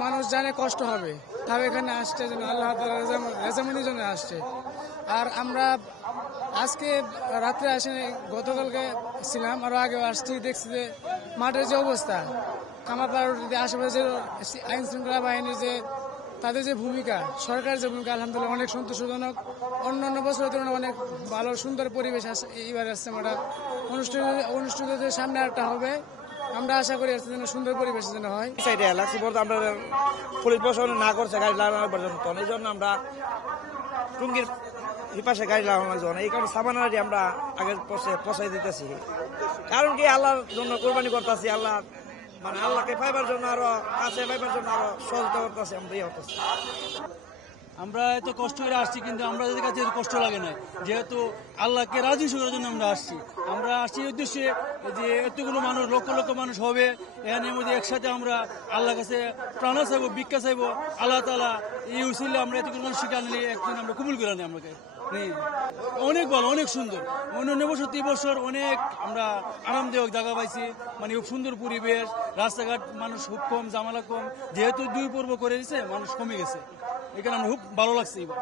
মানুষ জানে কষ্ট হবে, তাও এখানে আসছে যেন আল্লাহ তাআলার রেজামন্দির জন্য আসছে। আর আমরা আজকে রাত্রে আসেনি, গতকালকে ছিলাম, আরো আগে আসছি, দেখছি যে মাঠের যে অবস্থা, কামারপাড়ার আশেপাশে যে আইন শৃঙ্খলা বাহিনীর যে তাদের যে ভূমিকা, সরকারের যে ভূমিকা, আলহামদুলিল্লাহ অনেক সন্তোষজনক। অন্যান্য বছরের তুলনায় অনেক ভালো সুন্দর পরিবেশ এইবার আসছে। আমরা অনুষ্ঠিত সামনে একটা হবে, আমরা আশা করি এর জন্য সুন্দর পরিবেশ যেন হয়। সাইডে এলাকাছি বলতে আমরা পুলিশ প্রশাসন না করছে গাড়ি লাগানোর পর্যন্ত, এই জন্য আমরা টুঙ্গির পাশে গাড়ি লাগানোর জন্য এই কারণে সামানারি আমরা আগে পৌঁছাই দিতেছি। কারণ কি আল্লাহর জন্য কোরবানি করতেছি, আল্লাহ মানে আল্লাহকে পাইবার জন্য আরো কাছে পাইবার জন্য আরো সহযোগিতা করতেছি, আমরা ইয়ে হতেছি। আমরা এত কষ্ট করে আসছি, কিন্তু আমাদের কাছে কষ্ট লাগে না, যেহেতু আল্লাহকে রাজি করার জন্য আমরা আসছি। আমরা আসছি উদ্দেশ্যে যে এতগুলো মানুষ, লক্ষ লক্ষ মানুষ হবে এখানে মধ্যে একসাথে আমরা আল্লাহর কাছে প্রাণা চাইবো, ভিক্ষা চাইবো। আল্লাহ তাআলা এই উসিলে আমরা এতগুলো মানুষকে আনলে একদিন আমরা কবুল করে আনি। আমাকে অনেক ভালো, অনেক সুন্দর। অন্য বছর 3 বছর অনেক আমরা আরামদায়ক জায়গা পাইছি, মানে খুব সুন্দর পরিবেশ, রাস্তাঘাট মানুষ খুব কম, জামালা কম, যেহেতু 2 পর্ব করে দিছে মানুষ কমে গেছে, এখানে আমার খুব ভালো লাগছে এবার।